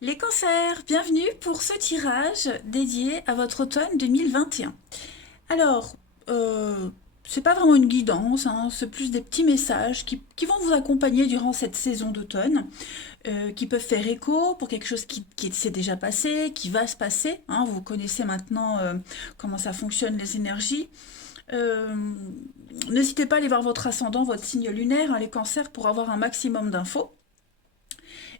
Les cancers, bienvenue pour ce tirage dédié à votre automne 2021. Alors, euh, c'est pas vraiment une guidance, hein, c'est plus des petits messages qui vont vous accompagner durant cette saison d'automne, qui peuvent faire écho pour quelque chose qui s'est déjà passé, qui va se passer, hein. Vous connaissez maintenant comment ça fonctionne les énergies. Euh, N'hésitez pas à aller voir votre ascendant, votre signe lunaire, hein, les cancers, pour avoir un maximum d'infos.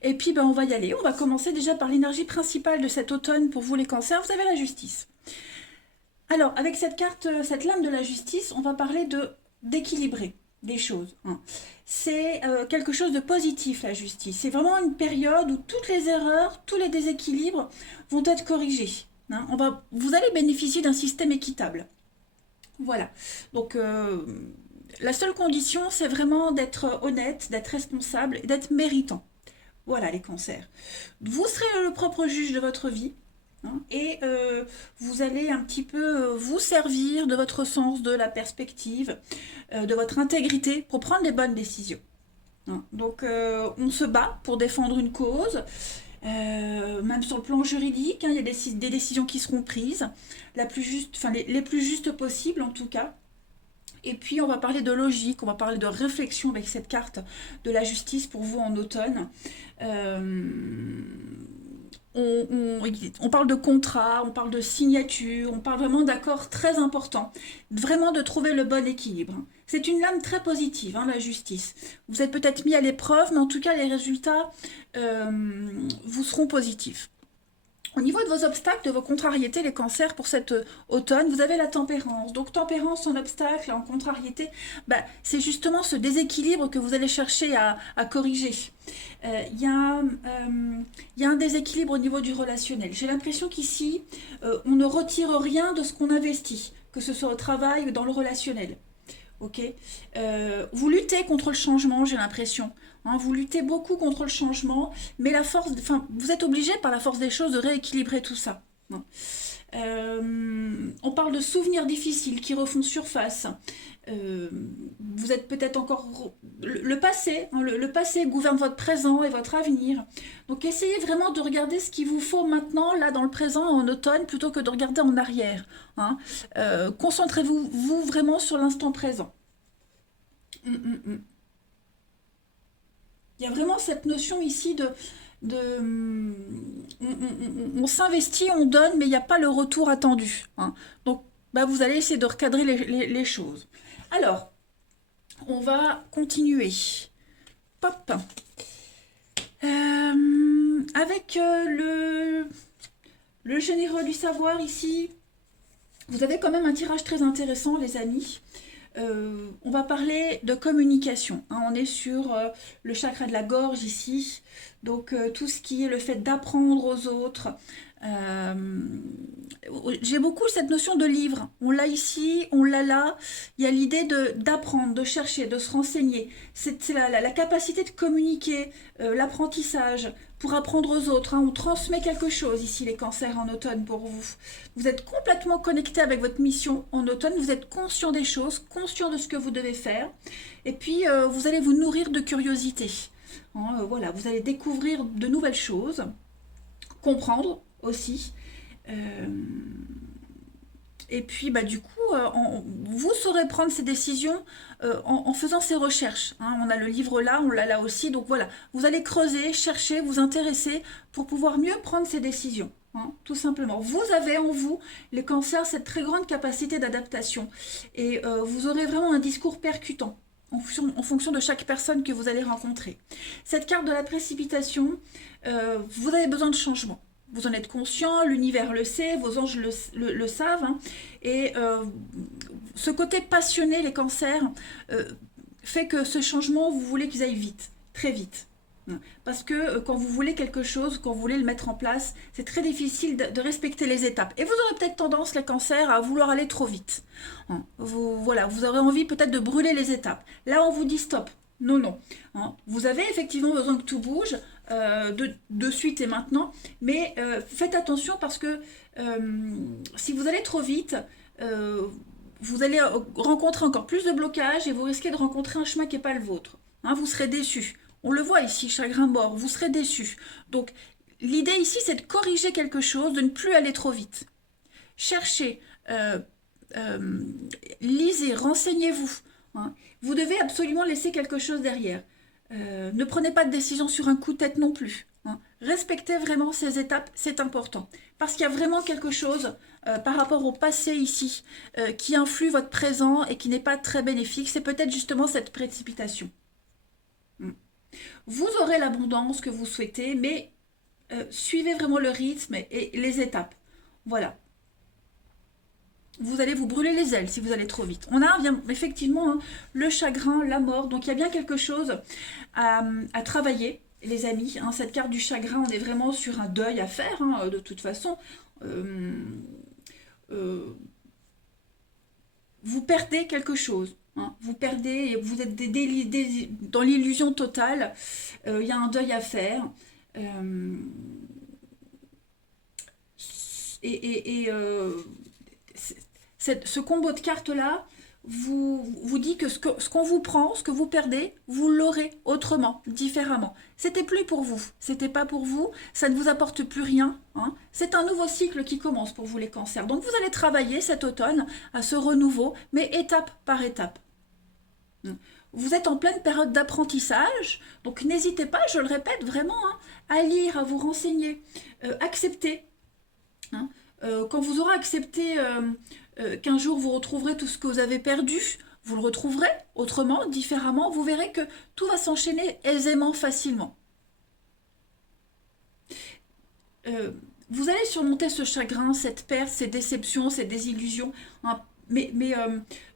Et puis, ben, on va y aller. On va commencer déjà par l'énergie principale de cet automne pour vous les cancers. Vous avez la justice. Alors, avec cette carte, cette lame de la justice, on va parler d'équilibrer des choses, hein. C'est quelque chose de positif, la justice. C'est vraiment une période où toutes les erreurs, tous les déséquilibres vont être corrigés, hein. Vous allez bénéficier d'un système équitable. Voilà. Donc, la seule condition, c'est vraiment d'être honnête, d'être responsable et d'être méritant. Voilà les cancers. Vous serez le propre juge de votre vie, hein, et vous allez un petit peu vous servir de votre sens, de la perspective, de votre intégrité pour prendre les bonnes décisions, hein. Donc on se bat pour défendre une cause, même sur le plan juridique, hein, il y a des décisions qui seront prises, la plus juste, enfin, les plus justes possibles en tout cas. Et puis on va parler de logique, on va parler de réflexion avec cette carte de la justice pour vous en automne. Euh, on parle de contrat, on parle de signature, on parle vraiment d'accords très importants, vraiment de trouver le bon équilibre. C'est une lame très positive, hein, la justice. Vous êtes peut-être mis à l'épreuve, mais en tout cas les résultats vous seront positifs. Au niveau de vos obstacles, de vos contrariétés, les cancers pour cet automne, vous avez la tempérance. Donc tempérance en obstacle, en contrariété, bah, c'est justement ce déséquilibre que vous allez chercher à corriger. Il y a un déséquilibre au niveau du relationnel. J'ai l'impression qu'ici, on ne retire rien de ce qu'on investit, que ce soit au travail ou dans le relationnel. Ok. Vous luttez contre le changement, j'ai l'impression, hein. Vous luttez beaucoup contre le changement, mais enfin, vous êtes obligé par la force des choses de rééquilibrer tout ça, hein. On parle de souvenirs difficiles qui refont surface. Euh, vous êtes peut-être encore le passé, hein, le passé gouverne votre présent et votre avenir. Donc essayez vraiment de regarder ce qu'il vous faut maintenant, là dans le présent, en automne, plutôt que de regarder en arrière, hein. Concentrez-vous vous vraiment sur l'instant présent. Mm, mm, mm. Il y a vraiment cette notion ici on s'investit, on donne, mais il n'y a pas le retour attendu, hein. Donc, bah, vous allez essayer de recadrer les choses. Alors, on va continuer. Pop. Avec le généreux du savoir ici, vous avez quand même un tirage très intéressant, les amis. On va parler de communication, hein. On est sur le chakra de la gorge ici, donc tout ce qui est le fait d'apprendre aux autres. Euh, j'ai beaucoup cette notion de livre. On l'a ici, on l'a là. Il y a l'idée d'apprendre, de chercher, de se renseigner. C'est la capacité de communiquer, l'apprentissage pour apprendre aux autres, hein. On transmet quelque chose ici, les cancers en automne pour vous. Vous êtes complètement connecté avec votre mission en automne. Vous êtes conscient des choses, conscient de ce que vous devez faire. Et puis, vous allez vous nourrir de curiosité, hein. Voilà, vous allez découvrir de nouvelles choses, comprendre aussi. Euh, et puis, bah, du coup, vous saurez prendre ces décisions en faisant ces recherches, hein. On a le livre là, on l'a là aussi. Donc voilà, vous allez creuser, chercher, vous intéresser pour pouvoir mieux prendre ces décisions, hein, tout simplement. Vous avez en vous, les cancers, cette très grande capacité d'adaptation. Et vous aurez vraiment un discours percutant en fonction de chaque personne que vous allez rencontrer. Cette carte de la précipitation, vous avez besoin de changement. Vous en êtes conscient, l'univers le sait, vos anges le savent, hein. Et ce côté passionné, les cancers, euh, fait que ce changement, vous voulez qu'ils aillent vite, très vite. Parce que quand vous voulez quelque chose, quand vous voulez le mettre en place, c'est très difficile de respecter les étapes. Et vous aurez peut-être tendance, les cancers, à vouloir aller trop vite, hein. Voilà, vous aurez envie peut-être de brûler les étapes. Là, on vous dit stop. Non, non, hein. Vous avez effectivement besoin que tout bouge de suite et maintenant, mais faites attention parce que si vous allez trop vite, euh, vous allez rencontrer encore plus de blocages et vous risquez de rencontrer un chemin qui n'est pas le vôtre, hein. Vous serez déçu. On le voit ici, chagrin mort, vous serez déçu. Donc, l'idée ici, c'est de corriger quelque chose, de ne plus aller trop vite. Cherchez, euh, lisez, renseignez-vous. Hein. Vous devez absolument laisser quelque chose derrière. Ne prenez pas de décision sur un coup de tête non plus. Hein. Respectez vraiment ces étapes, c'est important. Parce qu'il y a vraiment quelque chose par rapport au passé ici qui influe votre présent et qui n'est pas très bénéfique. C'est peut-être justement cette précipitation. Vous aurez l'abondance que vous souhaitez, mais suivez vraiment le rythme et les étapes. Voilà. Vous allez vous brûler les ailes si vous allez trop vite. On a bien, effectivement hein, le chagrin, la mort, donc il y a bien quelque chose à travailler, les amis. Hein, cette carte du chagrin, on est vraiment sur un deuil à faire, hein, de toute façon. Euh, vous perdez quelque chose. Hein, vous perdez et vous êtes dans l'illusion totale. Il y a un deuil à faire. Euh, et ce combo de cartes-là vous dit que ce qu'on vous prend, ce que vous perdez, vous l'aurez autrement, différemment. C'était plus pour vous, c'était pas pour vous, ça ne vous apporte plus rien. Hein. C'est un nouveau cycle qui commence pour vous les cancers. Donc vous allez travailler cet automne à ce renouveau, mais étape par étape. Vous êtes en pleine période d'apprentissage, donc n'hésitez pas, je le répète vraiment, hein, à lire, à vous renseigner, accepter. Hein. Quand vous aurez accepté qu'un jour vous retrouverez tout ce que vous avez perdu, vous le retrouverez autrement, différemment, vous verrez que tout va s'enchaîner aisément, facilement. Euh, vous allez surmonter ce chagrin, cette perte, ces déceptions, ces désillusions, hein, mais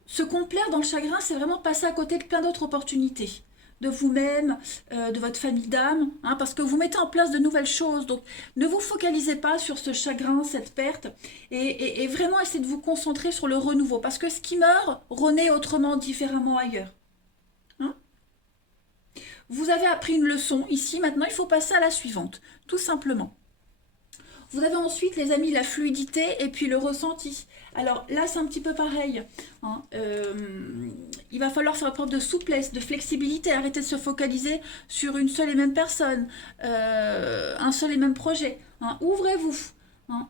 se complaire dans le chagrin, c'est vraiment passer à côté de plein d'autres opportunités de vous-même, de votre famille d'âme, hein, parce que vous mettez en place de nouvelles choses. Donc, ne vous focalisez pas sur ce chagrin, cette perte, et vraiment essayez de vous concentrer sur le renouveau, parce que ce qui meurt renaît autrement, différemment ailleurs. Hein. Vous avez appris une leçon ici, maintenant il faut passer à la suivante, tout simplement. Vous avez ensuite, les amis, la fluidité et puis le ressenti. Alors là, c'est un petit peu pareil. Hein. Il va falloir faire preuve de souplesse, de flexibilité, arrêter de se focaliser sur une seule et même personne, un seul et même projet. Hein. Ouvrez-vous. Hein.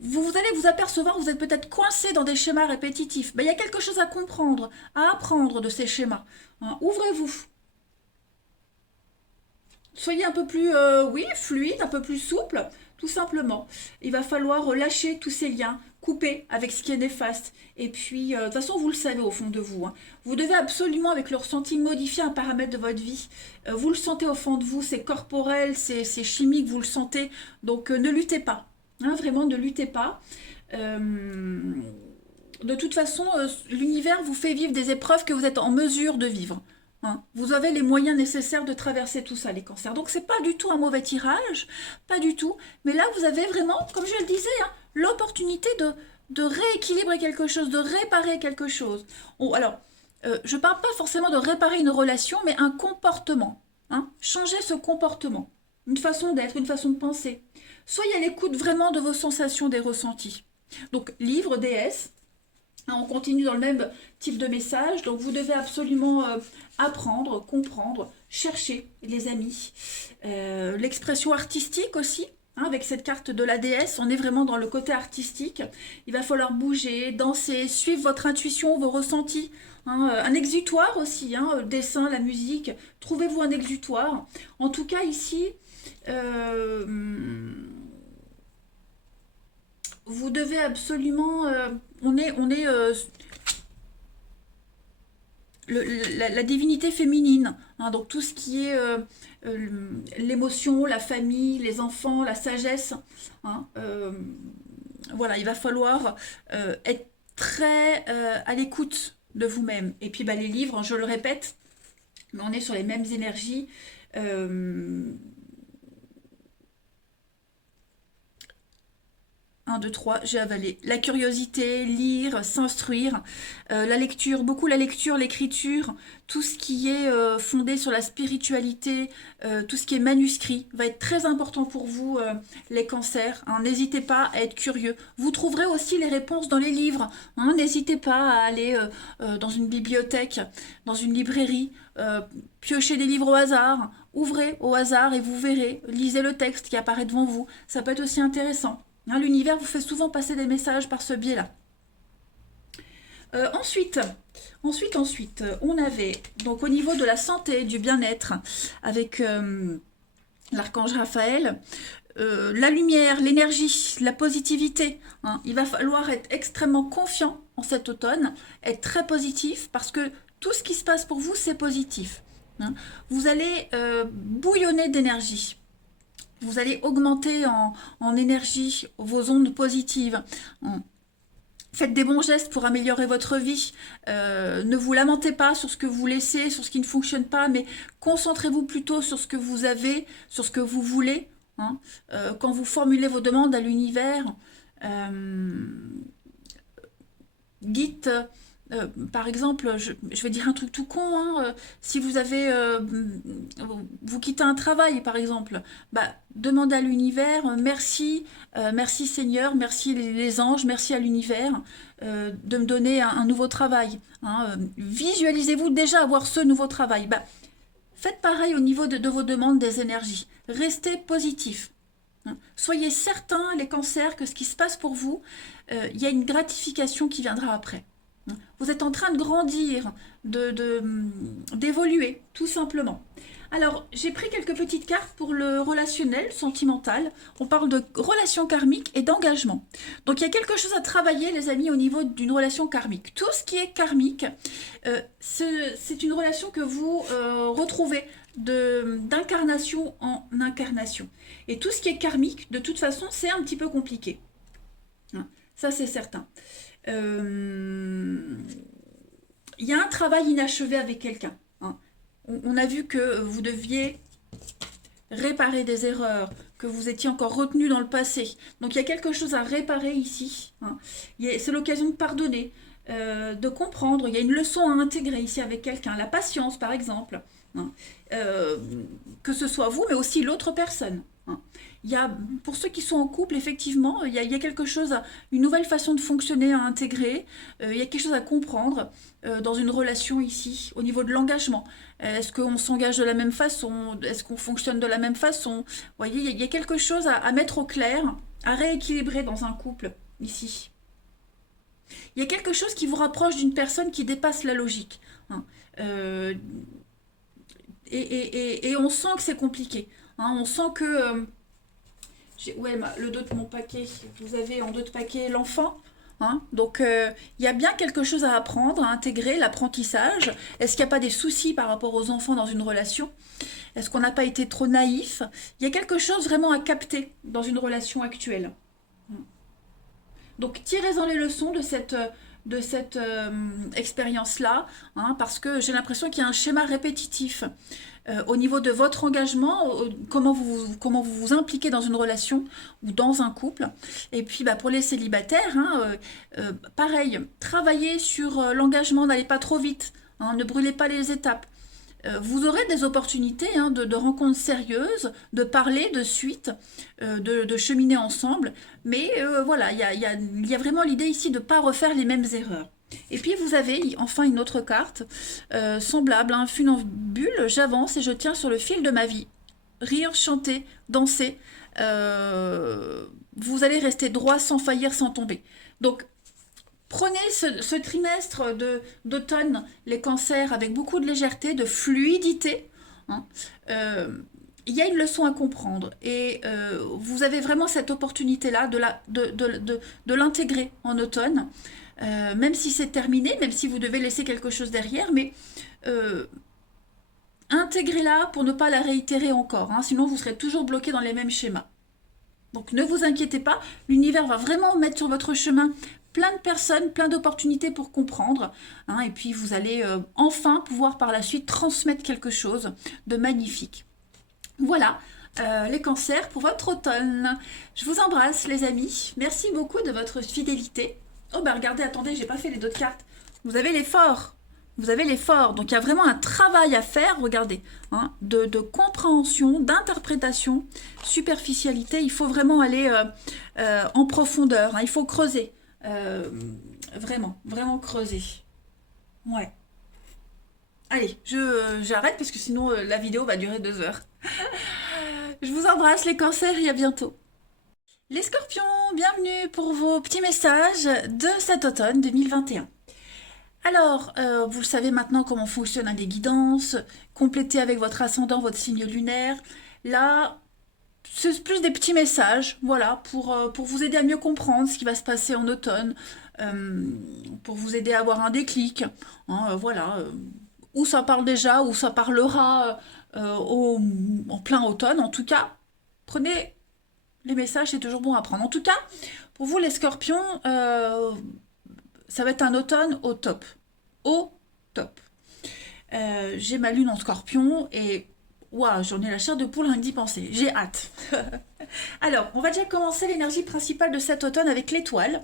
Vous allez vous apercevoir, vous êtes peut-être coincé dans des schémas répétitifs. Ben, il y a quelque chose à comprendre, à apprendre de ces schémas. Hein. Ouvrez-vous. Soyez un peu plus, oui, fluide, un peu plus souple, tout simplement. Il va falloir lâcher tous ces liens, couper avec ce qui est néfaste. Et puis, de toute façon, vous le savez au fond de vous. Hein. Vous devez absolument, avec le ressenti, modifier un paramètre de votre vie. Vous le sentez au fond de vous, c'est corporel, c'est chimique, vous le sentez. Donc, ne luttez pas. Hein, vraiment, ne luttez pas. De toute façon, l'univers vous fait vivre des épreuves que vous êtes en mesure de vivre. Hein. Vous avez les moyens nécessaires de traverser tout ça, les cancers. Donc, c'est pas du tout un mauvais tirage, pas du tout. Mais là, vous avez vraiment, comme je le disais, hein, l'opportunité de rééquilibrer quelque chose, de réparer quelque chose. Alors, je ne parle pas forcément de réparer une relation, mais un comportement. Hein. Changer ce comportement, une façon d'être, une façon de penser. Soyez à l'écoute vraiment de vos sensations, des ressentis. Donc, livre, déesse. On continue dans le même type de message, donc vous devez absolument apprendre, comprendre, chercher les amis. L'expression artistique aussi, hein, avec cette carte de la déesse, on est vraiment dans le côté artistique. Il va falloir bouger, danser, suivre votre intuition, vos ressentis. Hein, un exutoire aussi, hein, le dessin, la musique, trouvez-vous un exutoire. En tout cas ici, vous devez absolument... on est la divinité féminine, hein, donc tout ce qui est l'émotion, la famille, les enfants, la sagesse. Hein, voilà, il va falloir être très à l'écoute de vous-même. Et puis bah, les livres, je le répète, mais on est sur les mêmes énergies. 1, 2, 3, j'ai avalé. La curiosité, lire, s'instruire, la lecture, beaucoup la lecture, l'écriture, tout ce qui est fondé sur la spiritualité, tout ce qui est manuscrit va être très important pour vous, les cancers. Hein. N'hésitez pas à être curieux. Vous trouverez aussi les réponses dans les livres. Hein. N'hésitez pas à aller dans une bibliothèque, dans une librairie, piocher des livres au hasard, ouvrez au hasard et vous verrez, lisez le texte qui apparaît devant vous, ça peut être aussi intéressant. Hein, l'univers vous fait souvent passer des messages par ce biais-là. Ensuite, on avait, donc au niveau de la santé, du bien-être, avec l'archange Raphaël, la lumière, l'énergie, la positivité. Hein. Il va falloir être extrêmement confiant en cet automne, être très positif, parce que tout ce qui se passe pour vous, c'est positif. Hein. Vous allez bouillonner d'énergie. Vous allez augmenter en énergie vos ondes positives. Faites des bons gestes pour améliorer votre vie. Ne vous lamentez pas sur ce que vous laissez, sur ce qui ne fonctionne pas, mais concentrez-vous plutôt sur ce que vous avez, sur ce que vous voulez. Hein. Quand vous formulez vos demandes à l'univers, dites, par exemple, je vais dire un truc tout con, hein, si vous avez, vous quittez un travail, par exemple, bah, demandez à l'univers, merci, merci Seigneur, merci les anges, merci à l'univers de me donner un nouveau travail. Hein, visualisez-vous déjà avoir ce nouveau travail. Bah, faites pareil au niveau de vos demandes des énergies. Restez positif. Hein. Soyez certains, les cancers, que ce qui se passe pour vous, il y a une gratification qui viendra après. Vous êtes en train de grandir, d'évoluer, tout simplement. Alors, j'ai pris quelques petites cartes pour le relationnel, sentimental. On parle de relations karmiques et d'engagement. Donc, il y a quelque chose à travailler, les amis, au niveau d'une relation karmique. Tout ce qui est karmique, c'est une relation que vous retrouvez d'incarnation en incarnation. Et tout ce qui est karmique, de toute façon, c'est un petit peu compliqué. Hein, ça, c'est certain. Il y a un travail inachevé avec quelqu'un. Hein. On a vu que vous deviez réparer des erreurs, que vous étiez encore retenu dans le passé. Donc il y a quelque chose à réparer ici. Hein. C'est l'occasion de pardonner, de comprendre. Il y a une leçon à intégrer ici avec quelqu'un. La patience, par exemple. Hein. Que ce soit vous, mais aussi l'autre personne. Hein. Il y a, pour ceux qui sont en couple, effectivement, il y a quelque chose, une nouvelle façon de fonctionner à intégrer, il y a quelque chose à comprendre dans une relation ici, au niveau de l'engagement. Est-ce qu'on s'engage de la même façon? Est-ce qu'on fonctionne de la même façon? Vous voyez, il y a quelque chose à mettre au clair, à rééquilibrer dans un couple, ici. Il y a quelque chose qui vous rapproche d'une personne qui dépasse la logique. Hein. Et on sent que c'est compliqué. Hein. On sent que... ouais, le dos de mon paquet, vous avez en dos de paquet l'enfant. Hein, donc, il y a bien quelque chose à apprendre, à intégrer, l'apprentissage. Est-ce qu'il n'y a pas des soucis par rapport aux enfants dans une relation? Est-ce qu'on n'a pas été trop naïf? Il y a quelque chose vraiment à capter dans une relation actuelle. Donc, tirez-en les leçons de cette expérience-là, hein, parce que j'ai l'impression qu'il y a un schéma répétitif. Au niveau de votre engagement, comment vous impliquez dans une relation ou dans un couple. Et puis pour les célibataires, hein, pareil, travaillez sur l'engagement, n'allez pas trop vite, hein, ne brûlez pas les étapes. Vous aurez des opportunités hein, de rencontres sérieuses, de parler de suite, de cheminer ensemble, mais voilà, il y a vraiment l'idée ici de ne pas refaire les mêmes erreurs. Et puis vous avez enfin une autre carte, semblable à un funambule, j'avance et je tiens sur le fil de ma vie. Rire, chanter, danser, vous allez rester droit sans faillir, sans tomber. Donc prenez ce trimestre d'automne, les cancers, avec beaucoup de légèreté, de fluidité. Hein. Il y a une leçon à comprendre et vous avez vraiment cette opportunité-là de l'intégrer en automne. Même si c'est terminé, même si vous devez laisser quelque chose derrière, mais intégrez-la pour ne pas la réitérer encore, hein, sinon vous serez toujours bloqué dans les mêmes schémas. Donc ne vous inquiétez pas, l'univers va vraiment mettre sur votre chemin plein de personnes, plein d'opportunités pour comprendre, hein, et puis vous allez enfin pouvoir par la suite transmettre quelque chose de magnifique. Voilà. Les cancers pour votre automne. Je vous embrasse les amis, merci beaucoup de votre fidélité. Oh regardez, attendez, j'ai pas fait les autres cartes. Vous avez l'effort. Vous avez l'effort. Donc il y a vraiment un travail à faire, regardez, hein, de compréhension, d'interprétation, superficialité. Il faut vraiment aller en profondeur. Hein, il faut creuser. Vraiment creuser. Ouais. Allez, j'arrête parce que sinon la vidéo va durer 2 heures. Je vous embrasse les cancers et à bientôt. Les scorpions, bienvenue pour vos petits messages de cet automne 2021. Alors, vous le savez maintenant comment fonctionne les guidances, complétez avec votre ascendant, votre signe lunaire. Là, c'est plus des petits messages, voilà, pour vous aider à mieux comprendre ce qui va se passer en automne, euh, pour vous aider à avoir un déclic, hein, voilà, où ça parle déjà, où ça parlera en plein automne. En tout cas, prenez les messages, c'est toujours bon à prendre. En tout cas, pour vous les scorpions, ça va être un automne au top. Au top. J'ai ma lune en scorpion et waouh, j'en ai la chair de poule rien que d'y penser. J'ai hâte. Alors, on va déjà commencer l'énergie principale de cet automne avec l'étoile,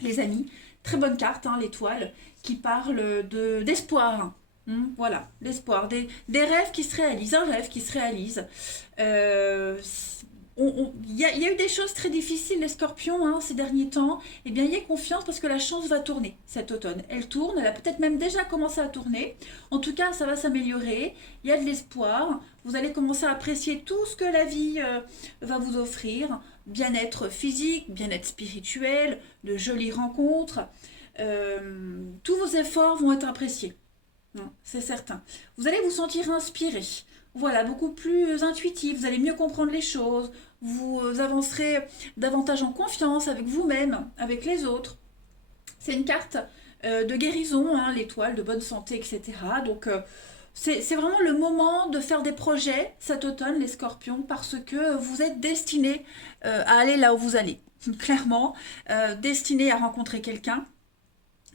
les amis. Très bonne carte, hein, l'étoile, qui parle d'espoir. Voilà, l'espoir, des rêves qui se réalisent, un rêve qui se réalise. Euh, il y a eu des choses très difficiles, les scorpions, hein, ces derniers temps. Eh bien, ayez confiance parce que la chance va tourner cet automne. Elle tourne, elle a peut-être même déjà commencé à tourner. En tout cas, ça va s'améliorer. Il y a de l'espoir. Vous allez commencer à apprécier tout ce que la vie va vous offrir. Bien-être physique, bien-être spirituel, de jolies rencontres. Tous vos efforts vont être appréciés. Non, c'est certain. Vous allez vous sentir inspiré. Voilà, beaucoup plus intuitif, vous allez mieux comprendre les choses, vous avancerez davantage en confiance avec vous-même, avec les autres. C'est une carte de guérison, hein, l'étoile, de bonne santé, etc. Donc c'est vraiment le moment de faire des projets cet automne, les scorpions, parce que vous êtes destinés à aller là où vous allez. Clairement, destinés à rencontrer quelqu'un.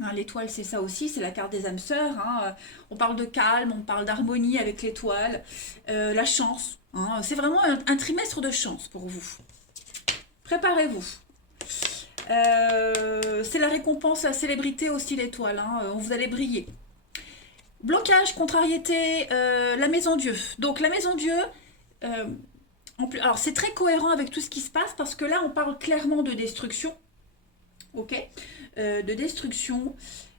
Hein, l'étoile, c'est ça aussi, c'est la carte des âmes sœurs. Hein. On parle de calme, on parle d'harmonie avec l'étoile, la chance. Hein. C'est vraiment un trimestre de chance pour vous. Préparez-vous. C'est la récompense, la célébrité aussi, l'étoile. Hein. Vous allez briller. Blocage, contrariété, la maison Dieu. Donc la maison Dieu, euh, alors c'est très cohérent avec tout ce qui se passe parce que là on parle clairement de destruction. Ok, de destruction.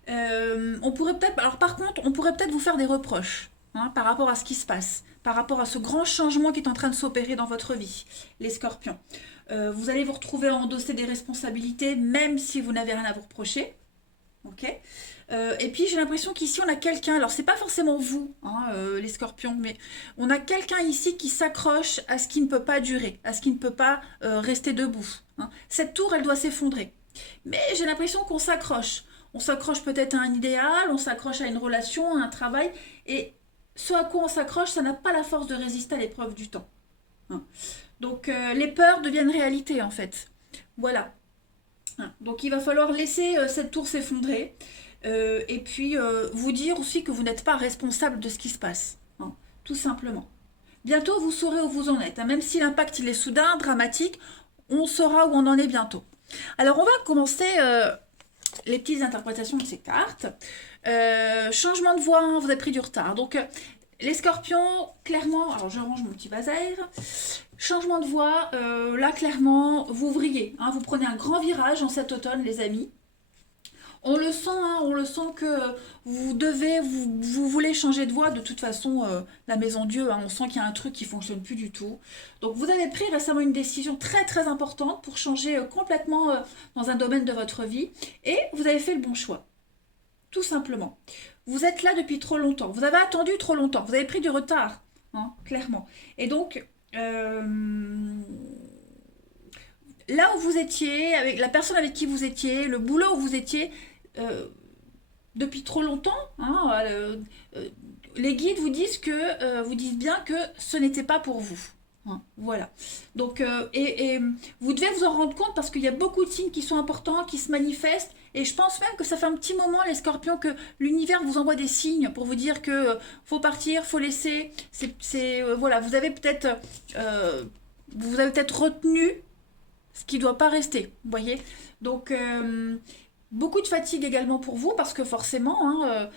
On pourrait peut-être, alors par contre, on pourrait peut-être vous faire des reproches hein, par rapport à ce qui se passe, par rapport à ce grand changement qui est en train de s'opérer dans votre vie, les scorpions. Vous allez vous retrouver à endosser des responsabilités, même si vous n'avez rien à vous reprocher. Ok. Et puis j'ai l'impression qu'ici on a quelqu'un, alors c'est pas forcément vous, hein, les scorpions, mais on a quelqu'un ici qui s'accroche à ce qui ne peut pas durer, à ce qui ne peut pas rester debout. Hein. Cette tour, elle doit s'effondrer. Mais j'ai l'impression qu'on s'accroche. On s'accroche peut-être à un idéal, on s'accroche à une relation, à un travail, et ce à quoi on s'accroche, ça n'a pas la force de résister à l'épreuve du temps. Hein. Donc les peurs deviennent réalité en fait. Voilà. Hein. Donc il va falloir laisser cette tour s'effondrer. Et puis vous dire aussi que vous n'êtes pas responsable de ce qui se passe. Hein. Tout simplement. Bientôt vous saurez où vous en êtes. Hein. Même si l'impact il est soudain, dramatique, on saura où on en est bientôt. Alors on va commencer les petites interprétations de ces cartes. Changement de voix, hein, vous avez pris du retard. Donc les scorpions, clairement, alors je range mon petit vasaire. Changement de voix, là clairement, vous vrillez. Hein, vous prenez un grand virage en cet automne, les amis. On le sent que vous voulez changer de voie. De toute façon, la maison Dieu, hein, on sent qu'il y a un truc qui fonctionne plus du tout. Donc vous avez pris récemment une décision très très importante pour changer complètement dans un domaine de votre vie et vous avez fait le bon choix. Tout simplement. Vous êtes là depuis trop longtemps. Vous avez attendu trop longtemps. Vous avez pris du retard, hein, clairement. Et donc, là où vous étiez, avec la personne avec qui vous étiez, le boulot où vous étiez, euh, depuis trop longtemps, hein, les guides vous disent bien que ce n'était pas pour vous. Hein, voilà. Donc, et vous devez vous en rendre compte parce qu'il y a beaucoup de signes qui sont importants, qui se manifestent. Et je pense même que ça fait un petit moment, les scorpions, que l'univers vous envoie des signes pour vous dire que faut partir, faut laisser. Voilà, vous avez peut-être retenu ce qui ne doit pas rester. Vous voyez. Donc, beaucoup de fatigue également pour vous parce que forcément, hein,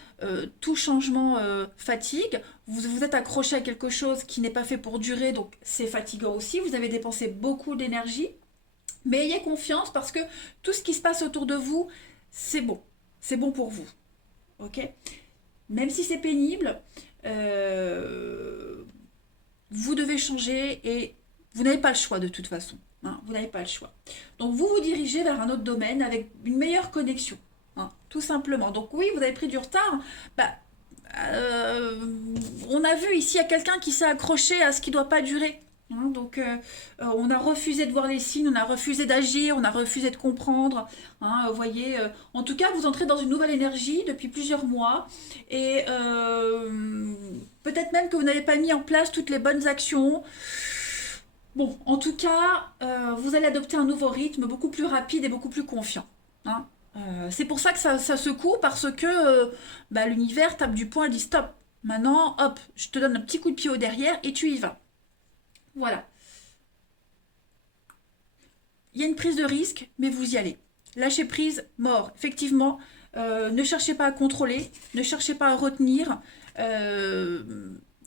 tout changement fatigue. Vous êtes accroché à quelque chose qui n'est pas fait pour durer, donc c'est fatigant aussi. Vous avez dépensé beaucoup d'énergie, mais ayez confiance parce que tout ce qui se passe autour de vous, c'est bon pour vous. Ok. même si c'est pénible, vous devez changer et vous n'avez pas le choix de toute façon. Hein, vous n'avez pas le choix. Donc vous vous dirigez vers un autre domaine avec une meilleure connexion. Hein, tout simplement. Donc oui, vous avez pris du retard. Bah, euh, on a vu ici, il y a quelqu'un qui s'est accroché à ce qui ne doit pas durer. Hein, donc on a refusé de voir les signes, on a refusé d'agir, on a refusé de comprendre. Hein, vous voyez, en tout cas, vous entrez dans une nouvelle énergie depuis plusieurs mois et peut-être même que vous n'avez pas mis en place toutes les bonnes actions. Bon, en tout cas, vous allez adopter un nouveau rythme beaucoup plus rapide et beaucoup plus confiant. Hein. C'est pour ça que ça secoue, parce que bah, l'univers tape du poing et dit stop. Maintenant, hop, je te donne un petit coup de pied au derrière et tu y vas. Voilà. Il y a une prise de risque, mais vous y allez. Lâchez prise, mort. Effectivement, ne cherchez pas à contrôler, ne cherchez pas à retenir. euh,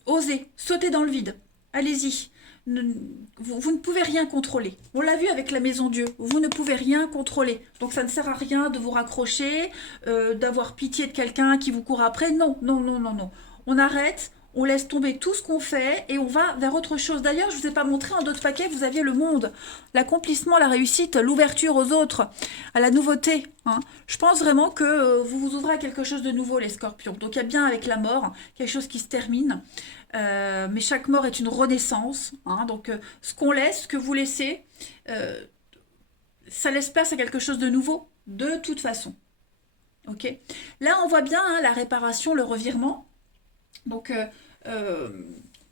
Osez, sautez dans le vide. Allez-y. Vous ne pouvez rien contrôler. On l'a vu avec la maison Dieu. Vous ne pouvez rien contrôler. Donc ça ne sert à rien de vous raccrocher, d'avoir pitié de quelqu'un qui vous court après. Non, non, non, non, non. On arrête, on laisse tomber tout ce qu'on fait et on va vers autre chose. D'ailleurs, je ne vous ai pas montré en d'autres paquets, vous aviez le monde, l'accomplissement, la réussite, l'ouverture aux autres, à la nouveauté. Hein. Je pense vraiment que vous vous ouvrez à quelque chose de nouveau, les scorpions. Donc il y a bien avec la mort, quelque chose qui se termine. Mais chaque mort est une renaissance. Hein. Donc ce qu'on laisse, ce que vous laissez, euh, ça laisse place à quelque chose de nouveau, de toute façon. Ok. Là, on voit bien hein, la réparation, le revirement. Donc, euh,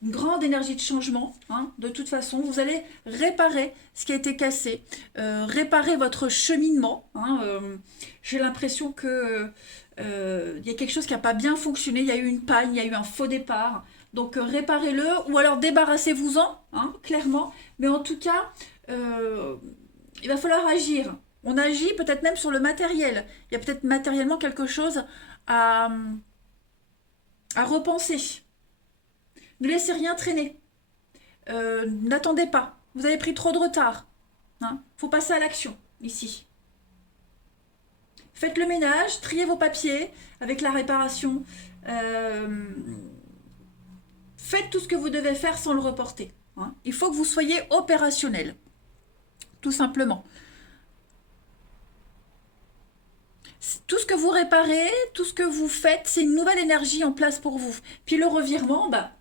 une grande énergie de changement. Hein, de toute façon, vous allez réparer ce qui a été cassé, réparer votre cheminement. Hein, j'ai l'impression que il y a quelque chose qui n'a pas bien fonctionné. Il y a eu une panne, il y a eu un faux départ. Donc, réparez-le ou alors débarrassez-vous-en, hein, clairement. Mais en tout cas, il va falloir agir. On agit peut-être même sur le matériel. Il y a peut-être matériellement quelque chose à, à repenser. Ne laissez rien traîner. N'attendez pas. Vous avez pris trop de retard. Hein. Faut passer à l'action ici. Faites le ménage, triez vos papiers avec la réparation. Euh, Faites tout ce que vous devez faire sans le reporter. Hein. Il faut que vous soyez opérationnel. Tout simplement. Tout ce que vous réparez, tout ce que vous faites, c'est une nouvelle énergie en place pour vous. Puis le revirement, bah,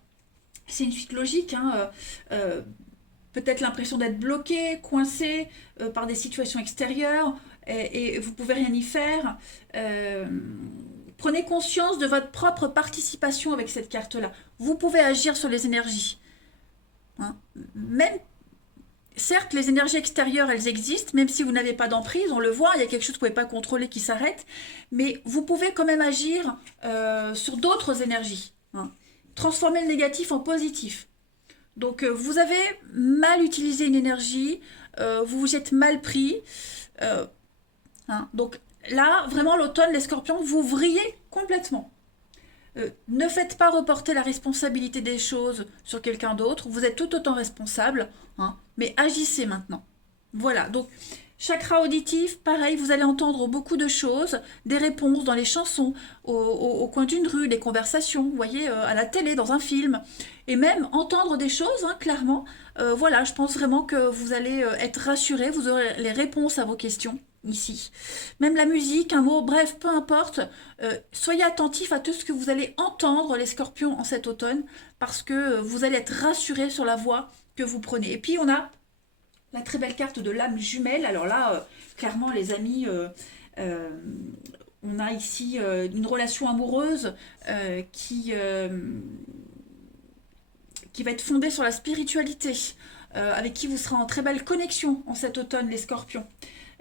c'est une suite logique. Hein. Peut-être l'impression d'être bloqué, coincé par des situations extérieures et vous pouvez rien y faire. Euh, Prenez conscience de votre propre participation avec cette carte-là. Vous pouvez agir sur les énergies. Hein. Même, certes, les énergies extérieures, elles existent, même si vous n'avez pas d'emprise, on le voit, il y a quelque chose que vous ne pouvez pas contrôler qui s'arrête, mais vous pouvez quand même agir sur d'autres énergies. Hein. Transformer le négatif en positif. Donc vous avez mal utilisé une énergie, vous vous êtes mal pris. euh, hein. Donc là, vraiment, l'automne, les scorpions, vous vrillez complètement. Ne faites pas reporter la responsabilité des choses sur quelqu'un d'autre. Vous êtes tout autant responsable, hein, mais agissez maintenant. Voilà, donc chakra auditif, pareil, vous allez entendre beaucoup de choses, des réponses dans les chansons, au coin d'une rue, des conversations, vous voyez, à la télé, dans un film, et même entendre des choses, hein, clairement. Voilà, je pense vraiment que vous allez être rassuré, vous aurez les réponses à vos questions ici. Même la musique, un mot, bref, peu importe. Soyez attentifs à tout ce que vous allez entendre, les scorpions, en cet automne, parce que vous allez être rassurés sur la voie que vous prenez. Et puis, on a la très belle carte de l'âme jumelle. Alors là, clairement, les amis, euh, on a ici une relation amoureuse qui va être fondée sur la spiritualité, avec qui vous serez en très belle connexion en cet automne, les scorpions.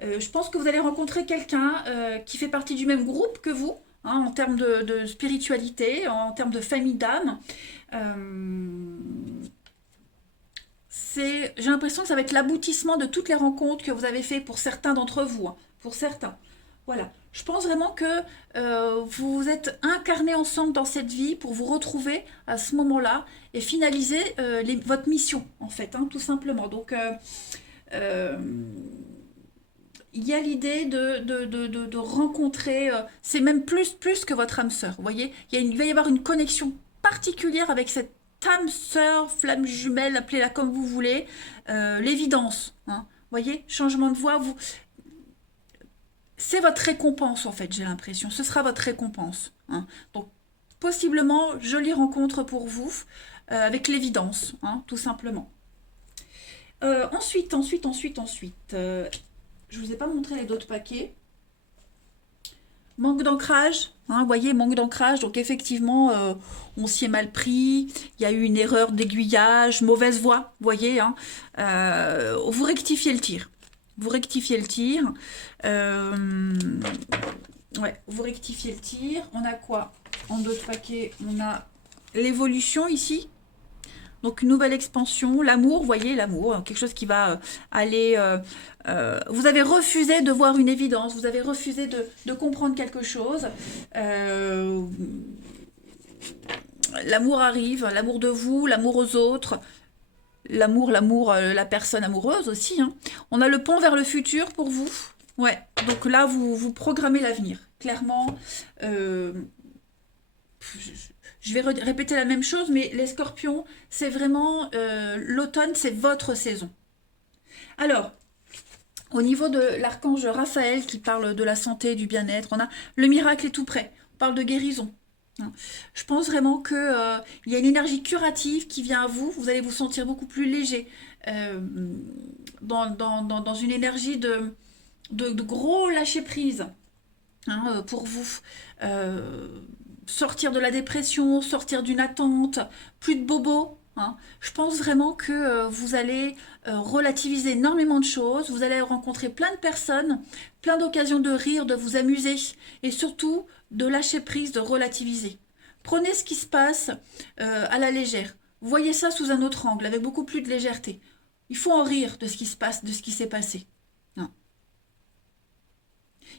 Je pense que vous allez rencontrer quelqu'un qui fait partie du même groupe que vous, hein, en termes de spiritualité, en termes de famille d'âme. J'ai l'impression que ça va être l'aboutissement de toutes les rencontres que vous avez fait pour certains d'entre vous, hein, pour certains. Voilà. Je pense vraiment que vous vous êtes incarnés ensemble dans cette vie pour vous retrouver à ce moment-là et finaliser votre mission, en fait, hein, tout simplement. Donc, il y a l'idée de rencontrer, c'est même plus que votre âme sœur, vous voyez? Il va y avoir une connexion particulière avec cette âme sœur, flamme jumelle, appelez-la comme vous voulez, l'évidence, hein. Vous voyez? Changement de voix, c'est votre récompense en fait, j'ai l'impression. Ce sera votre récompense, hein. Donc, possiblement, jolie rencontre pour vous, avec l'évidence, hein, tout simplement. Ensuite, je vous ai pas montré les autres paquets. Manque d'ancrage, hein, vous voyez, manque d'ancrage, donc effectivement, on s'y est mal pris, il y a eu une erreur d'aiguillage, mauvaise voie, vous voyez, hein, vous rectifiez le tir. Vous rectifiez le tir. Ouais, vous rectifiez le tir. On a quoi en d'autres paquets? On a l'évolution ici. Donc une nouvelle expansion, l'amour, vous voyez, l'amour, quelque chose qui va aller... vous avez refusé de voir une évidence, vous avez refusé de comprendre quelque chose. L'amour arrive, l'amour de vous, l'amour aux autres, l'amour, la personne amoureuse aussi, hein. On a le pont vers le futur pour vous. Ouais, donc là, vous programmez l'avenir. Clairement, je vais répéter la même chose, mais les scorpions, c'est vraiment l'automne, c'est votre saison. Alors, au niveau de l'archange Raphaël qui parle de la santé, du bien-être, on a le miracle est tout près. On parle de guérison. Je pense vraiment qu'il y a une énergie curative qui vient à vous. Vous allez vous sentir beaucoup plus léger. Dans une énergie de gros lâcher-prise, hein, pour vous. Sortir de la dépression, sortir d'une attente, plus de bobos, hein. Je pense vraiment que vous allez relativiser énormément de choses, vous allez rencontrer plein de personnes, plein d'occasions de rire, de vous amuser et surtout de lâcher prise, de relativiser. Prenez ce qui se passe à la légère. Voyez ça sous un autre angle, avec beaucoup plus de légèreté. Il faut en rire de ce qui se passe, de ce qui s'est passé. Hein.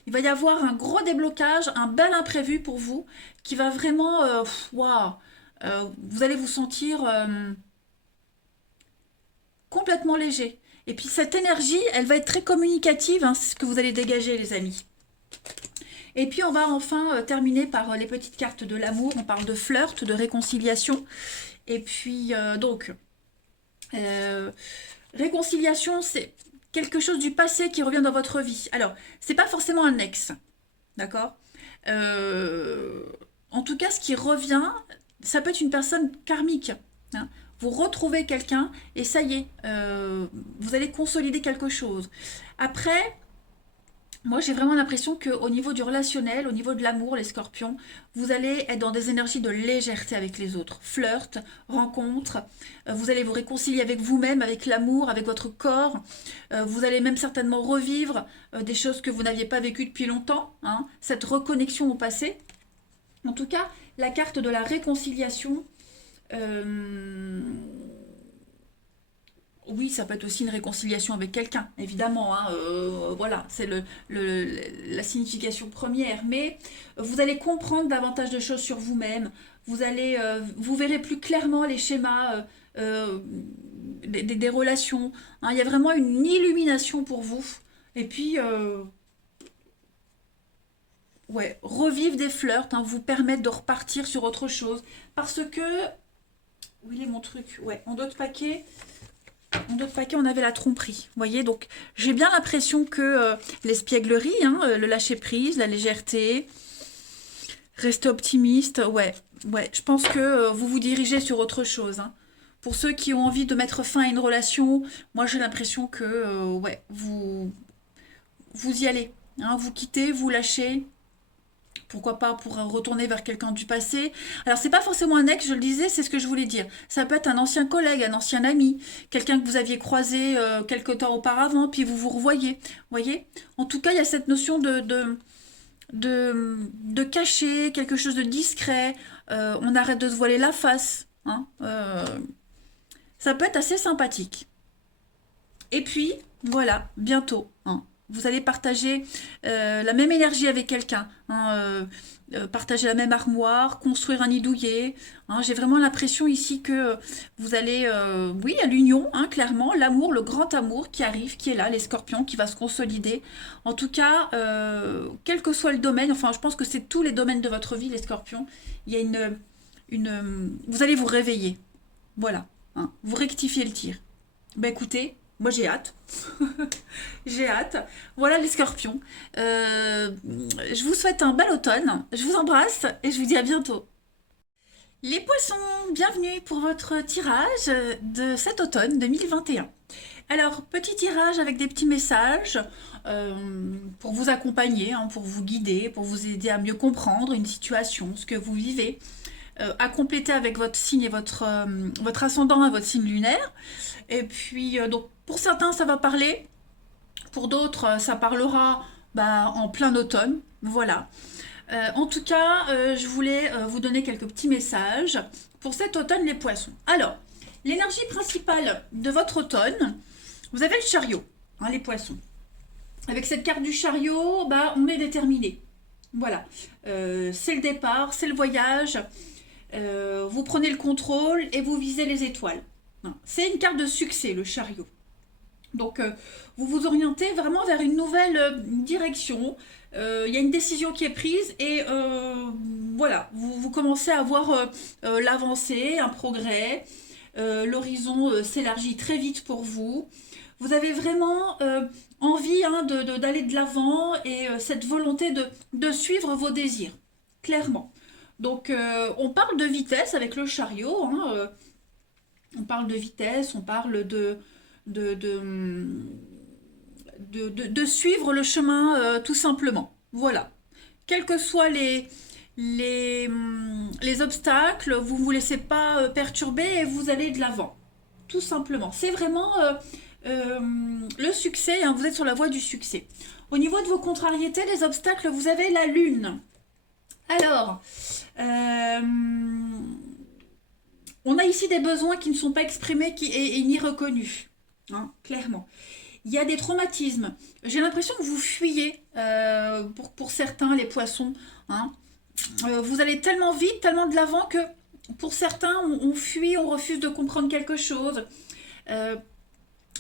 Il va y avoir un gros déblocage, un bel imprévu pour vous, qui va vraiment... waouh, vous allez vous sentir complètement léger. Et puis cette énergie, elle va être très communicative, hein, c'est ce que vous allez dégager, les amis. Et puis on va enfin terminer par les petites cartes de l'amour. On parle de flirt, de réconciliation. Et puis réconciliation, c'est quelque chose du passé qui revient dans votre vie. Alors, c'est pas forcément un ex, d'accord? En tout cas, ce qui revient, ça peut être une personne karmique, hein. Vous retrouvez quelqu'un et ça y est, vous allez consolider quelque chose. Après, moi j'ai vraiment l'impression qu'au niveau du relationnel, au niveau de l'amour, les scorpions, vous allez être dans des énergies de légèreté avec les autres. Flirt, rencontre, vous allez vous réconcilier avec vous-même, avec l'amour, avec votre corps. Vous allez même certainement revivre des choses que vous n'aviez pas vécues depuis longtemps, hein, cette reconnexion au passé. En tout cas, la carte de la réconciliation... oui, ça peut être aussi une réconciliation avec quelqu'un, évidemment, hein, voilà, c'est la signification première. Mais vous allez comprendre davantage de choses sur vous-même. Vous verrez plus clairement les schémas des relations, hein. Il y a vraiment une illumination pour vous. Et puis, ouais, revivre des flirts, hein, vous permettre de repartir sur autre chose. Parce que, où il est mon truc? Ouais, en d'autres paquets, on avait la tromperie. Vous voyez, donc j'ai bien l'impression que l'espièglerie, hein, le lâcher-prise, la légèreté, rester optimiste, ouais, je pense que vous vous dirigez sur autre chose, hein. Pour ceux qui ont envie de mettre fin à une relation, moi j'ai l'impression que, ouais, vous y allez, hein, vous quittez, vous lâchez. Pourquoi pas pour retourner vers quelqu'un du passé. Alors c'est pas forcément un ex, je le disais, c'est ce que je voulais dire. Ça peut être un ancien collègue, un ancien ami, quelqu'un que vous aviez croisé quelque temps auparavant, puis vous vous revoyez. Voyez. En tout cas, il y a cette notion de cacher, quelque chose de discret. On arrête de se voiler la face, hein. Ça peut être assez sympathique. Et puis, voilà, bientôt, hein. Vous allez partager la même énergie avec quelqu'un, hein, partager la même armoire, construire un nid douillet. Hein. J'ai vraiment l'impression ici que vous allez, oui, à l'union, hein, clairement, l'amour, le grand amour qui arrive, qui est là, les scorpions, qui va se consolider. En tout cas, quel que soit le domaine, enfin, je pense que c'est tous les domaines de votre vie, les scorpions, il y a vous allez vous réveiller. Voilà, hein, vous rectifiez le tir. Ben écoutez, moi j'ai hâte. J'ai hâte. Voilà les scorpions. Je vous souhaite un bel automne. Je vous embrasse et je vous dis à bientôt. Les poissons, bienvenue pour votre tirage de cet automne 2021. Alors, petit tirage avec des petits messages pour vous accompagner, hein, pour vous guider, pour vous aider à mieux comprendre une situation, ce que vous vivez, à compléter avec votre signe et votre ascendant et votre signe lunaire. Et puis, donc, pour certains, ça va parler. Pour d'autres, ça parlera en plein automne. Voilà. En tout cas, je voulais vous donner quelques petits messages pour cet automne, les poissons. Alors, l'énergie principale de votre automne, vous avez le chariot, hein, les poissons. Avec cette carte du chariot, on est déterminé. Voilà. C'est le départ, c'est le voyage. Vous prenez le contrôle et vous visez les étoiles. C'est une carte de succès, le chariot. Donc, vous vous orientez vraiment vers une nouvelle direction. Il y a une décision qui est prise et voilà, vous commencez à voir l'avancée, un progrès. L'horizon s'élargit très vite pour vous. Vous avez vraiment envie d'aller de l'avant et cette volonté de suivre vos désirs, clairement. Donc, on parle de vitesse avec le chariot. Hein, on parle de vitesse, on parle de suivre le chemin tout simplement. Voilà. Quels que soient les obstacles, vous ne vous laissez pas perturber et vous allez de l'avant. Tout simplement. C'est vraiment le succès, hein, vous êtes sur la voie du succès. Au niveau de vos contrariétés, les obstacles, vous avez la lune. Alors, on a ici des besoins qui ne sont pas exprimés et ni reconnus, hein, clairement. Il y a des traumatismes. J'ai l'impression que vous fuyez, pour certains, les poissons. Hein. Vous allez tellement vite, tellement de l'avant que pour certains, on fuit, on refuse de comprendre quelque chose.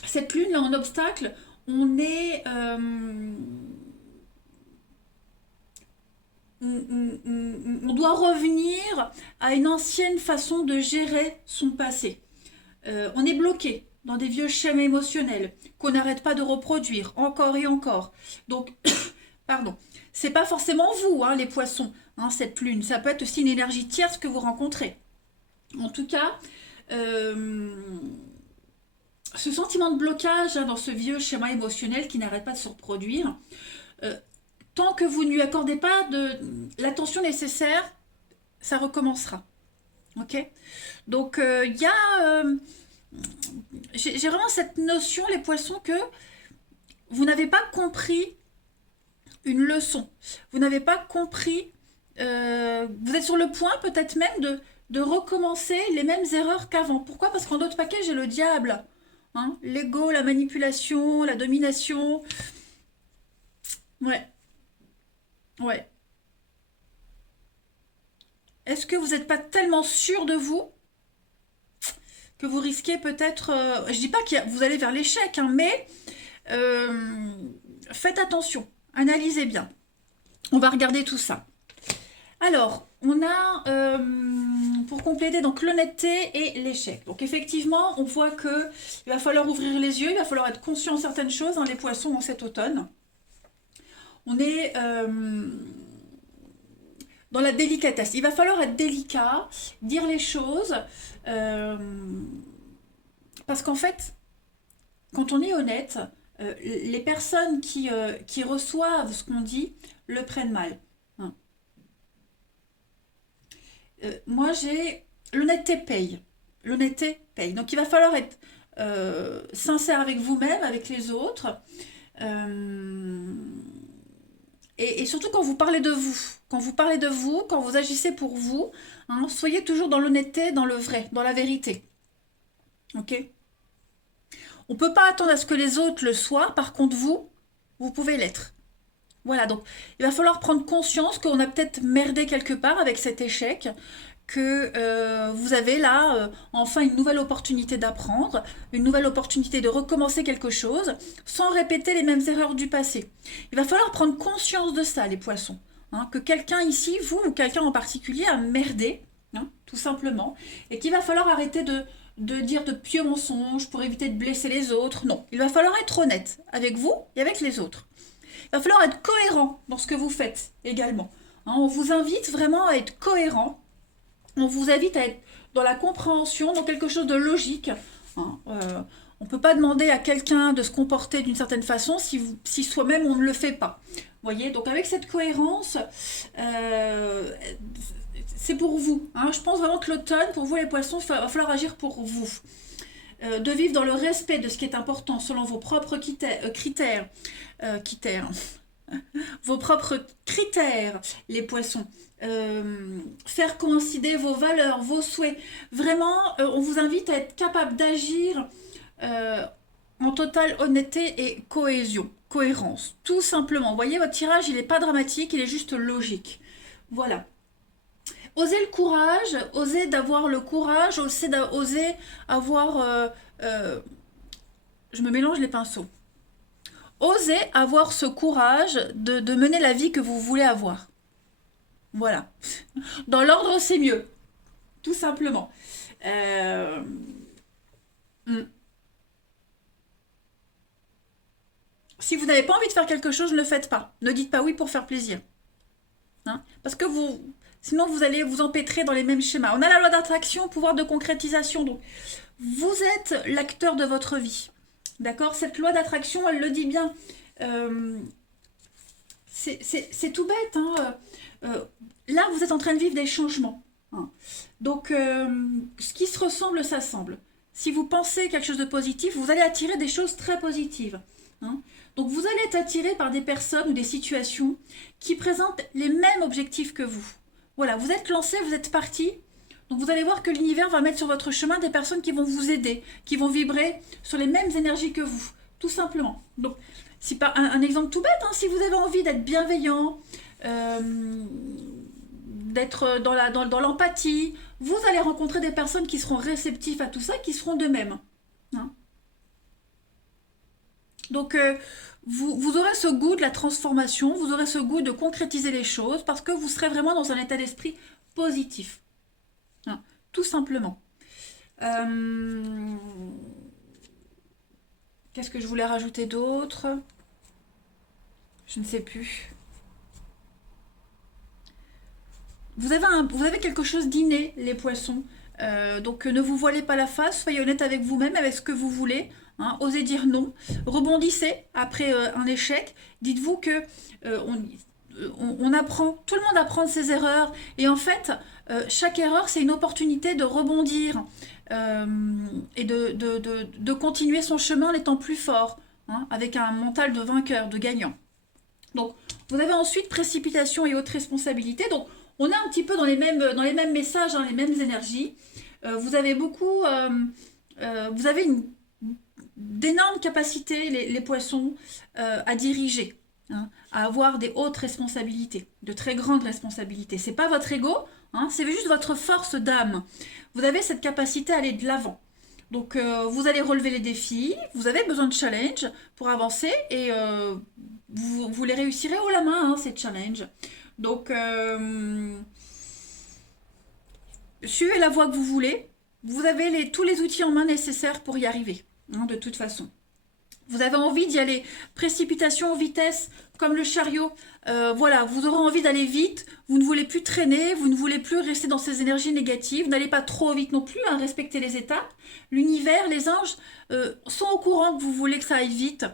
Cette lune, là, en obstacle, on est... on doit revenir à une ancienne façon de gérer son passé. On est bloqué dans des vieux schémas émotionnels qu'on n'arrête pas de reproduire encore et encore. Donc, pardon, c'est pas forcément vous, hein, les poissons, hein, cette lune. Ça peut être aussi une énergie tierce que vous rencontrez. En tout cas, ce sentiment de blocage, hein, dans ce vieux schéma émotionnel qui n'arrête pas de se reproduire, tant que vous ne lui accordez pas l'attention nécessaire, ça recommencera. Ok. Donc, il y a... j'ai vraiment cette notion, les poissons, que vous n'avez pas compris une leçon. Vous n'avez pas compris... vous êtes sur le point, peut-être même, de recommencer les mêmes erreurs qu'avant. Pourquoi? Parce qu'en d'autres paquets, j'ai le diable. Hein, l'ego, la manipulation, la domination. Ouais. Ouais. Est-ce que vous n'êtes pas tellement sûr de vous que vous risquez peut-être... je dis pas que vous allez vers l'échec, hein, mais faites attention, analysez bien. On va regarder tout ça. Alors, on a, pour compléter, donc l'honnêteté et l'échec. Donc effectivement, on voit que il va falloir ouvrir les yeux, il va falloir être conscient de certaines choses, hein, les poissons en cet automne. On est dans la délicatesse. Il va falloir être délicat, dire les choses, parce qu'en fait, quand on est honnête, les personnes qui reçoivent ce qu'on dit le prennent mal. Hein. Moi, j'ai... L'honnêteté paye. L'honnêteté paye. Donc, il va falloir être sincère avec vous-même, avec les autres. Et surtout quand vous parlez de vous. Quand vous parlez de vous, quand vous agissez pour vous, hein, soyez toujours dans l'honnêteté, dans le vrai, dans la vérité. Ok? On ne peut pas attendre à ce que les autres le soient. Par contre, vous, vous pouvez l'être. Voilà, donc il va falloir prendre conscience qu'on a peut-être merdé quelque part avec cet échec, que vous avez là enfin une nouvelle opportunité d'apprendre, une nouvelle opportunité de recommencer quelque chose sans répéter les mêmes erreurs du passé. Il va falloir prendre conscience de ça, les poissons. Hein, que quelqu'un ici, vous ou quelqu'un en particulier, a merdé, hein, tout simplement, et qu'il va falloir arrêter de dire de pieux mensonges pour éviter de blesser les autres. Non, il va falloir être honnête avec vous et avec les autres. Il va falloir être cohérent dans ce que vous faites également. Hein, on vous invite vraiment à être cohérent. On vous invite à être dans la compréhension, dans quelque chose de logique. Hein, on ne peut pas demander à quelqu'un de se comporter d'une certaine façon si soi-même on ne le fait pas. Voyez, donc avec cette cohérence, c'est pour vous. Hein. Je pense vraiment que l'automne, pour vous les poissons, il va falloir agir pour vous. De vivre dans le respect de ce qui est important selon vos propres critères, vos propres critères, les poissons. Faire coïncider vos valeurs, vos souhaits. Vraiment, on vous invite à être capable d'agir en totale honnêteté et cohérence. Tout simplement. Vous voyez, votre tirage, il n'est pas dramatique, il est juste logique. Voilà. Osez le courage, osez d'avoir le courage, osez avoir... je me mélange les pinceaux. Osez avoir ce courage de mener la vie que vous voulez avoir. Voilà. Dans l'ordre, c'est mieux. Tout simplement. Si vous n'avez pas envie de faire quelque chose, ne le faites pas. Ne dites pas oui pour faire plaisir. Hein, parce que sinon vous allez vous empêtrer dans les mêmes schémas. On a la loi d'attraction, pouvoir de concrétisation. Donc, vous êtes l'acteur de votre vie. D'accord? Cette loi d'attraction, elle le dit bien. C'est tout bête. Hein. Là, vous êtes en train de vivre des changements. Hein. Donc, ce qui se ressemble s'assemble. Si vous pensez quelque chose de positif, vous allez attirer des choses très positives. Hein. Donc, vous allez être attiré par des personnes ou des situations qui présentent les mêmes objectifs que vous. Voilà, vous êtes lancé, vous êtes parti. Donc, vous allez voir que l'univers va mettre sur votre chemin des personnes qui vont vous aider, qui vont vibrer sur les mêmes énergies que vous, tout simplement. Donc, si par un exemple tout bête, hein, si vous avez envie d'être bienveillant, d'être dans l'empathie, vous allez rencontrer des personnes qui seront réceptives à tout ça, qui seront d'eux-mêmes. Hein. Donc, vous aurez ce goût de la transformation, vous aurez ce goût de concrétiser les choses, parce que vous serez vraiment dans un état d'esprit positif. Hein, tout simplement. Qu'est-ce que je voulais rajouter d'autre? Je ne sais plus. Vous avez quelque chose d'inné, les poissons. Donc ne vous voilez pas la face, soyez honnête avec vous-même, avec ce que vous voulez. Hein, osez dire non. Rebondissez après un échec. Dites-vous que on apprend, tout le monde apprend de ses erreurs. Et en fait, chaque erreur, c'est une opportunité de rebondir et de continuer son chemin en étant plus fort, hein, avec un mental de vainqueur, de gagnant. Donc, vous avez ensuite précipitation et haute responsabilité. Donc, on est un petit peu dans les mêmes messages, hein, les mêmes énergies. Vous avez vous avez d'énormes capacités, les poissons, à diriger, hein, à avoir des hautes responsabilités, de très grandes responsabilités. C'est pas votre ego, hein, c'est juste votre force d'âme. Vous avez cette capacité à aller de l'avant. Donc, vous allez relever les défis, vous avez besoin de challenge pour avancer et vous les réussirez haut la main, hein, ces challenges. Donc, suivez la voie que vous voulez. Vous avez tous les outils en main nécessaires pour y arriver, hein, de toute façon. Vous avez envie d'y aller. Précipitation, vitesse, comme le chariot. Voilà, vous aurez envie d'aller vite. Vous ne voulez plus traîner. Vous ne voulez plus rester dans ces énergies négatives. N'allez pas trop vite non plus. Hein, respectez les étapes. L'univers, les anges sont au courant que vous voulez que ça aille vite.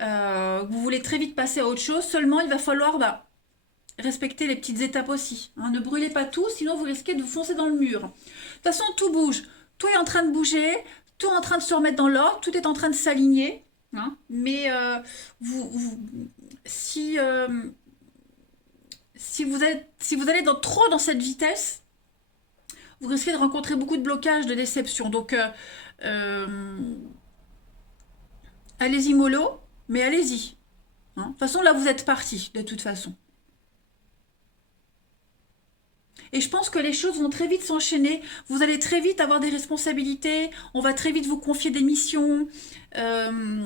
Vous voulez très vite passer à autre chose. Seulement, il va falloir respecter les petites étapes aussi. Hein, ne brûlez pas tout, sinon vous risquez de vous foncer dans le mur. De toute façon, tout bouge. Tout est en train de bouger. Tout est en train de se remettre dans l'ordre. Tout est en train de s'aligner. Hein, mais si vous allez trop dans cette vitesse, vous risquez de rencontrer beaucoup de blocages, de déceptions. Donc, allez-y mollo, mais allez-y. hein. De toute façon, là, vous êtes parti, de toute façon. Et je pense que les choses vont très vite s'enchaîner. Vous allez très vite avoir des responsabilités. On va très vite vous confier des missions. Euh,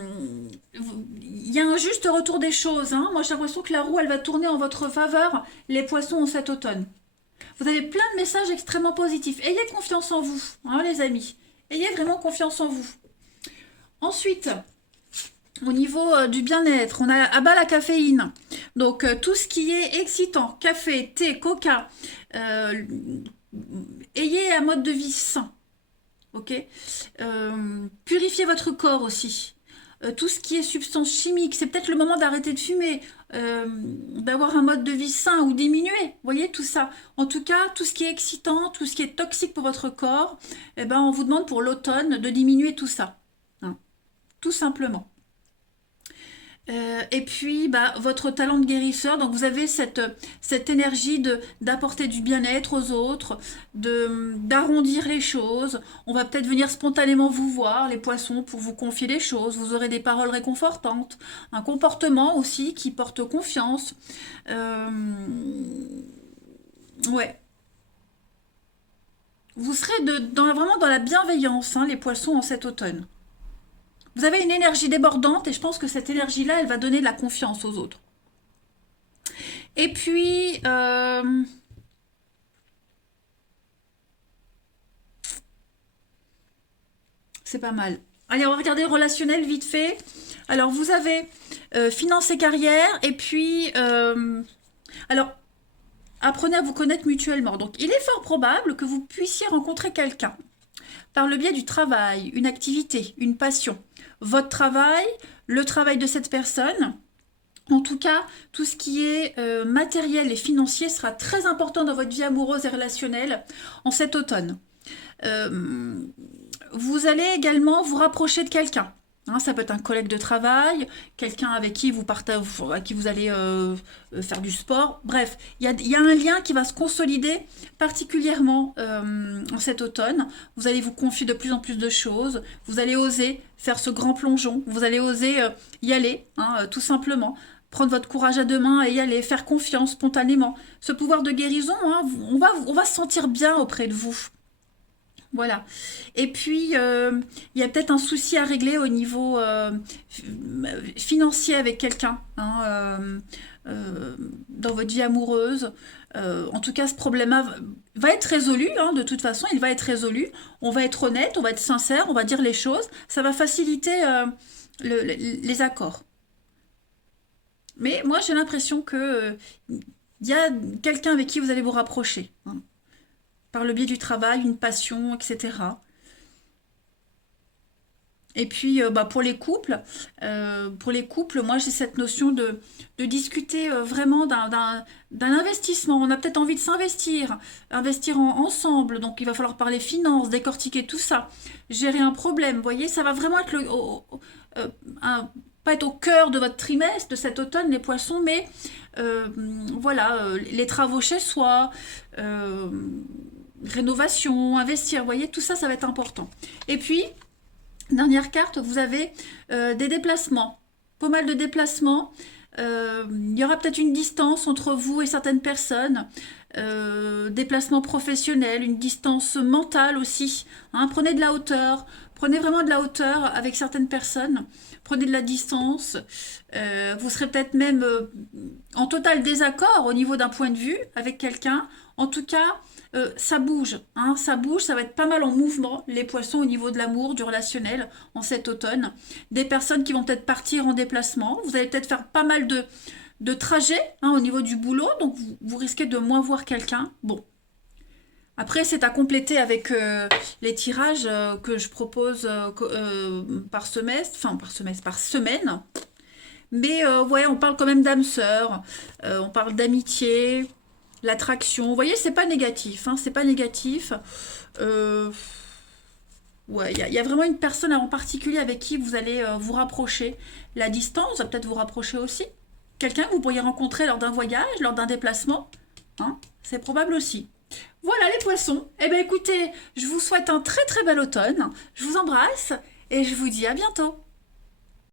Il y a un juste retour des choses, hein. Moi, j'ai l'impression que la roue, elle va tourner en votre faveur, les poissons, en cet automne. Vous avez plein de messages extrêmement positifs. Ayez confiance en vous, hein, les amis. Ayez vraiment confiance en vous. Ensuite, au niveau du bien-être, on a à bas la caféine. Donc, tout ce qui est excitant, café, thé, coca, euh, ayez un mode de vie sain. Ok. Purifiez votre corps aussi. Tout ce qui est substance chimique, c'est peut-être le moment d'arrêter de fumer, d'avoir un mode de vie sain ou diminuer. Vous voyez tout ça. En tout cas, tout ce qui est excitant, tout ce qui est toxique pour votre corps, eh ben, on vous demande pour l'automne de diminuer tout ça. Hein. Tout simplement. Et puis, bah, votre talent de guérisseur, donc vous avez cette énergie d'apporter du bien-être aux autres, d'arrondir les choses. On va peut-être venir spontanément vous voir, les poissons, pour vous confier des choses. Vous aurez des paroles réconfortantes, un comportement aussi qui porte confiance. Euh, ouais. Vous serez vraiment dans la bienveillance, hein, les poissons, en cet automne. Vous avez une énergie débordante et je pense que cette énergie-là, elle va donner de la confiance aux autres. Et puis, c'est pas mal. Allez, on va regarder le relationnel vite fait. Alors, vous avez finance et carrière. Et puis, alors, apprenez à vous connaître mutuellement. Donc, il est fort probable que vous puissiez rencontrer quelqu'un par le biais du travail, une activité, une passion. Votre travail, le travail de cette personne. En tout cas, tout ce qui est matériel et financier sera très important dans votre vie amoureuse et relationnelle en cet automne. Euh, Vous allez également vous rapprocher de quelqu'un. Hein, ça peut être un collègue de travail, quelqu'un avec qui vous partagez, avec qui vous allez faire du sport. Bref, il y a un lien qui va se consolider particulièrement en cet automne. Vous allez vous confier de plus en plus de choses. Vous allez oser faire ce grand plongeon. Vous allez oser y aller, hein, tout simplement. Prendre votre courage à deux mains et y aller, faire confiance spontanément. Ce pouvoir de guérison, hein, on va se sentir bien auprès de vous. Voilà. Et puis, il y a peut-être un souci à régler au niveau financier avec quelqu'un, hein, dans votre vie amoureuse. En tout cas, ce problème va être résolu, hein, de toute façon, il va être résolu. On va être honnête, on va être sincère, on va dire les choses. Ça va faciliter les accords. Mais moi, j'ai l'impression que il y a quelqu'un avec qui vous allez vous rapprocher, hein, par le biais du travail, une passion, etc. Et puis, bah, pour les couples, moi j'ai cette notion de discuter vraiment d'un investissement. On a peut-être envie de s'investir, investir ensemble. Donc, il va falloir parler finances, décortiquer tout ça, gérer un problème. Vous voyez, ça va vraiment être euh, pas être au cœur de votre trimestre, de cet automne, les poissons, mais euh, voilà, les travaux chez soi, euh, rénovation, investir. Vous voyez, tout ça, ça va être important. Et puis, dernière carte, vous avez des déplacements, pas mal de déplacements. Il y aura peut-être une distance entre vous et certaines personnes, déplacements professionnels, une distance mentale aussi. Hein. Prenez de la hauteur, prenez vraiment de la hauteur avec certaines personnes, prenez de la distance. Vous serez peut-être même en total désaccord au niveau d'un point de vue avec quelqu'un. En tout cas, ça bouge, hein, ça bouge, ça va être pas mal en mouvement, les poissons au niveau de l'amour, du relationnel en cet automne. Des personnes qui vont peut-être partir en déplacement, vous allez peut-être faire pas mal de trajets, hein, au niveau du boulot, donc vous risquez de moins voir quelqu'un. Bon, après c'est à compléter avec les tirages que je propose par semestre, enfin par semestre, par semaine. Mais ouais, on parle quand même d'âme sœur, on parle d'amitié, l'attraction. Vous voyez, c'est pas négatif, hein, c'est pas négatif. Euh, ouais, il y a vraiment une personne en particulier avec qui vous allez vous rapprocher. La distance va peut-être vous rapprocher aussi. Quelqu'un que vous pourriez rencontrer lors d'un voyage, lors d'un déplacement. Hein, c'est probable aussi. Voilà les poissons. Eh bien écoutez, je vous souhaite un très très bel automne. Je vous embrasse et je vous dis à bientôt.